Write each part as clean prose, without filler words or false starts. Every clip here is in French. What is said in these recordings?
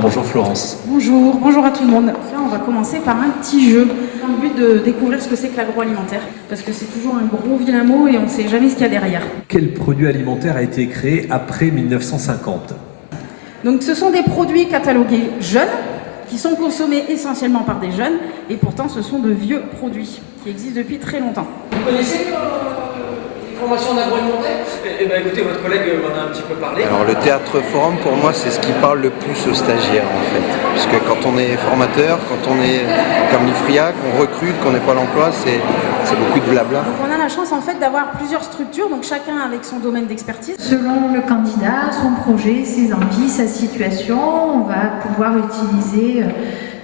Bonjour Florence. Bonjour à tout le monde. Là, on va commencer par un petit jeu dans le but de découvrir ce que c'est que l'agroalimentaire, parce que c'est toujours un gros vilain mot et on ne sait jamais ce qu'il y a derrière. Quel produit alimentaire a été créé après 1950? Donc ce sont des produits catalogués jeunes, qui sont consommés essentiellement par des jeunes, et pourtant ce sont de vieux produits qui existent depuis très longtemps. Vous connaissez les formations en agroalimentaire? Eh bien écoutez, votre collègue m'en a un petit peu parlé. Alors le théâtre forum pour moi c'est ce qui parle le plus aux stagiaires en fait. Parce que quand on est formateur, quand on est comme l'IFRIA, qu'on recrute, qu'on n'est pas à l'emploi, c'est beaucoup de blabla. Donc on a la chance en fait d'avoir plusieurs structures, donc chacun avec son domaine d'expertise. Selon le candidat, son projet, ses envies, sa situation, on va pouvoir utiliser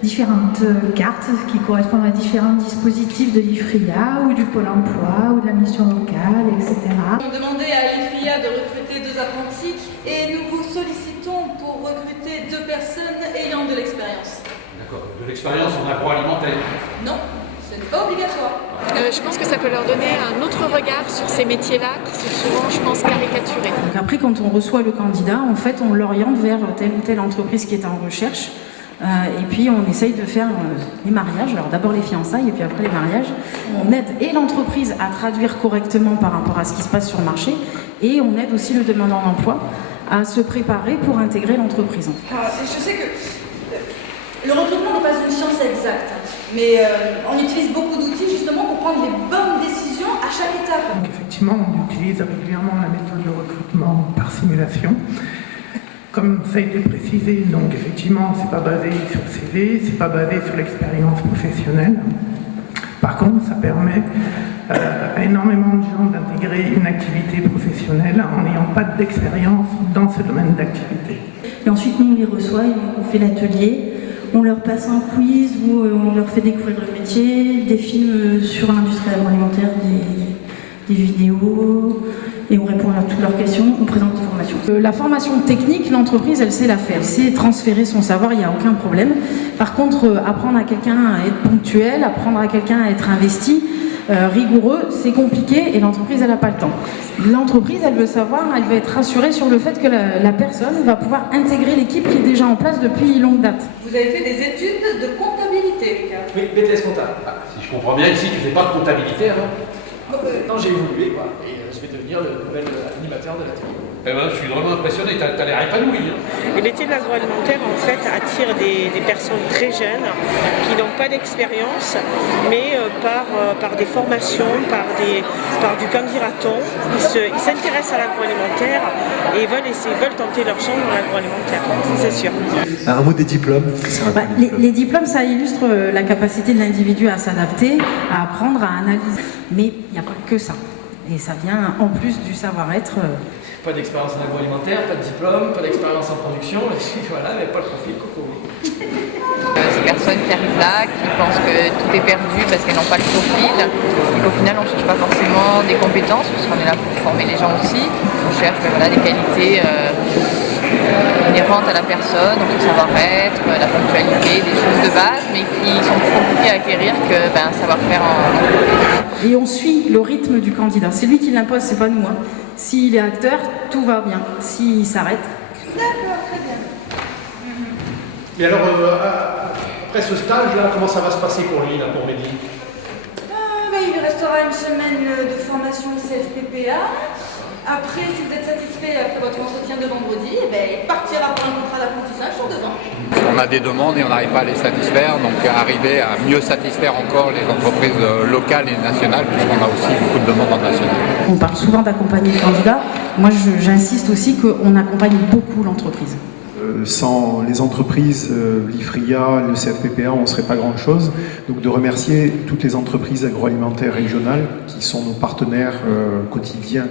différentes cartes qui correspondent à différents dispositifs de l'IFRIA ou du Pôle emploi ou de la mission locale, etc. On demandait à l'IFRIA de recruter 2 apprentis et nous vous sollicitons pour recruter 2 personnes ayant de l'expérience. D'accord, de l'expérience en agroalimentaire? Non, ce n'est pas obligatoire. Je pense que ça peut leur donner un autre regard sur ces métiers-là qui sont souvent, je pense, caricaturés. Donc après, quand on reçoit le candidat, en fait, on l'oriente vers telle ou telle entreprise qui est en recherche. Et puis on essaye de faire les mariages, alors d'abord les fiançailles et puis après les mariages. On aide et l'entreprise à traduire correctement par rapport à ce qui se passe sur le marché et on aide aussi le demandeur d'emploi à se préparer pour intégrer l'entreprise. Je sais que le recrutement n'est pas une science exacte, mais on utilise beaucoup d'outils justement pour prendre les bonnes décisions à chaque étape. Donc effectivement, on utilise régulièrement la méthode de recrutement par simulation. Comme ça a été précisé, donc effectivement, c'est pas basé sur le CV, c'est pas basé sur l'expérience professionnelle. Par contre, ça permet à énormément de gens d'intégrer une activité professionnelle en n'ayant pas d'expérience dans ce domaine d'activité. Et ensuite, nous, on les reçoit, on fait l'atelier, on leur passe un quiz où on leur fait découvrir le métier, des films sur l'industrie agroalimentaire, des vidéos, et on répond à toutes leurs questions, on présente des formations. La formation technique, l'entreprise, elle sait la faire. Elle sait transférer son savoir, il n'y a aucun problème. Par contre, apprendre à quelqu'un à être ponctuel, apprendre à quelqu'un à être investi, rigoureux, c'est compliqué et l'entreprise, elle n'a pas le temps. L'entreprise, elle veut savoir, elle veut être rassurée sur le fait que la personne va pouvoir intégrer l'équipe qui est déjà en place depuis longue date. Vous avez fait des études de comptabilité, Lucas? Oui, BTS comptable. Si je comprends bien, ici, tu fais pas de comptabilité, alors? Non, j'ai évolué, quoi, et je vais devenir le nouvel animateur de l'atelier. Eh ben, je suis vraiment impressionné, t'as l'air épanoui. Hein. Les métiers de l'agroalimentaire, en fait, attirent des personnes très jeunes qui n'ont pas d'expérience, mais par des formations, par du candidaton, ils s'intéressent à l'agroalimentaire et veulent tenter leur chance dans l'agroalimentaire, c'est sûr. Un mot des diplômes. Les diplômes, ça illustre la capacité de l'individu à s'adapter, à apprendre, à analyser. Mais il n'y a pas que ça. Et ça vient en plus du savoir-être. Pas d'expérience en agroalimentaire, pas de diplôme, pas d'expérience en production, voilà, mais pas le profil coco. Ces personnes qui arrivent là, qui pensent que tout est perdu parce qu'elles n'ont pas le profil, et qu'au final on ne cherche pas forcément des compétences, parce qu'on est là pour former les gens aussi, on cherche des qualités inhérentes à la personne, donc le savoir-être, la ponctualité, des choses de base, mais qui sont plus compliquées à acquérir que un savoir-faire en entreprise. Et on suit le rythme du candidat, c'est lui qui l'impose, c'est pas nous. S'il est acteur, tout va bien. S'il s'arrête... D'accord, très bien. Et alors, après ce stage-là, comment ça va se passer pour lui, là, pour Mehdi? Il lui restera une semaine de formation CFPPA. Après, si vous êtes satisfait après votre entretien de vendredi, il partira pour un contrat d'apprentissage sur 2 ans. On a des demandes et on n'arrive pas à les satisfaire, donc arriver à mieux satisfaire encore les entreprises locales et nationales, puisqu'on a aussi beaucoup de demandes en national. On parle souvent d'accompagner le candidat. Moi, j'insiste aussi qu'on accompagne beaucoup l'entreprise. Sans les entreprises, l'IFRIA, le CFPPA, on ne serait pas grand-chose. Donc de remercier toutes les entreprises agroalimentaires régionales qui sont nos partenaires quotidiens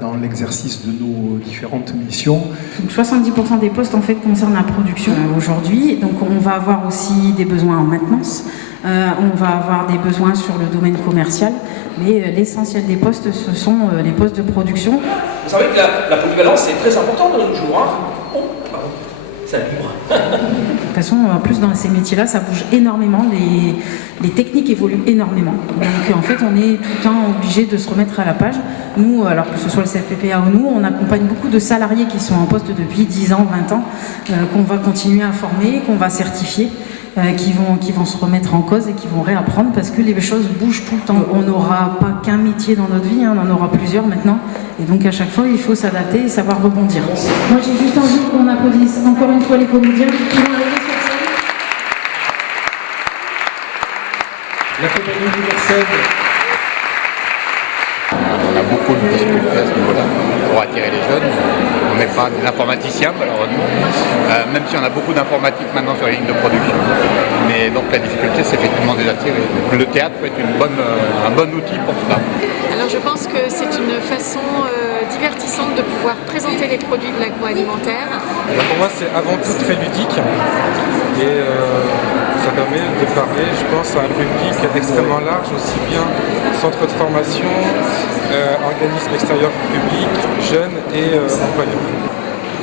dans l'exercice de nos différentes missions. Donc 70% des postes en fait concernent la production aujourd'hui. Donc on va avoir aussi des besoins en maintenance, on va avoir des besoins sur le domaine commercial, mais l'essentiel des postes, ce sont les postes de production. Vous savez que la polyvalence, c'est très important de nos jours. Ça vibre. De toute façon, en plus dans ces métiers-là, ça bouge énormément, les techniques évoluent énormément. Donc en fait, on est tout le temps obligé de se remettre à la page. Nous, alors que ce soit le CFPPA ou nous, on accompagne beaucoup de salariés qui sont en poste depuis 10 ans, 20 ans, qu'on va continuer à former, qu'on va certifier, qui vont se remettre en cause et qui vont réapprendre parce que les choses bougent tout le temps. On n'aura pas qu'un métier dans notre vie, on en aura plusieurs maintenant. Et donc à chaque fois, il faut s'adapter et savoir rebondir. Moi, j'ai juste envie qu'on applaudisse encore une fois les comédiens qui vont arriver sur scène. La compagnie universelle. On a beaucoup de difficultés à ce niveau-là pour attirer les jeunes. On n'est pas des informaticiens malheureusement, même si on a beaucoup d'informatique maintenant sur les lignes de production. Mais donc la difficulté, c'est effectivement de les attirer. Le théâtre peut être un bon outil pour cela. Alors je pense que c'est une façon divertissante de pouvoir présenter les produits de l'agroalimentaire. Pour moi, c'est avant tout très ludique et ça permet de parler, je pense, à un public extrêmement large, aussi bien centre de formation, organismes extérieurs public, jeunes et employeurs.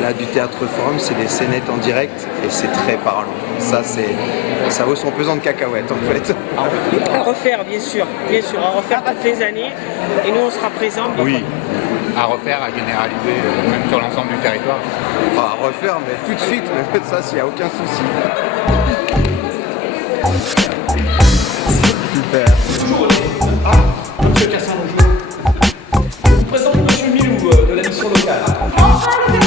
Là, du théâtre forum, c'est des scénettes en direct et c'est très parlant. Ça vaut son pesant de cacahuètes en fait. À refaire, bien sûr, à refaire toutes les années. Et nous, on sera présents. Oui, à refaire, à généraliser, même sur l'ensemble du territoire. À refaire, mais tout de suite, ça, s'il n'y a aucun souci. Super. Monsieur Cassin, bonjour. Je vous présente Monsieur Milou de la mission locale.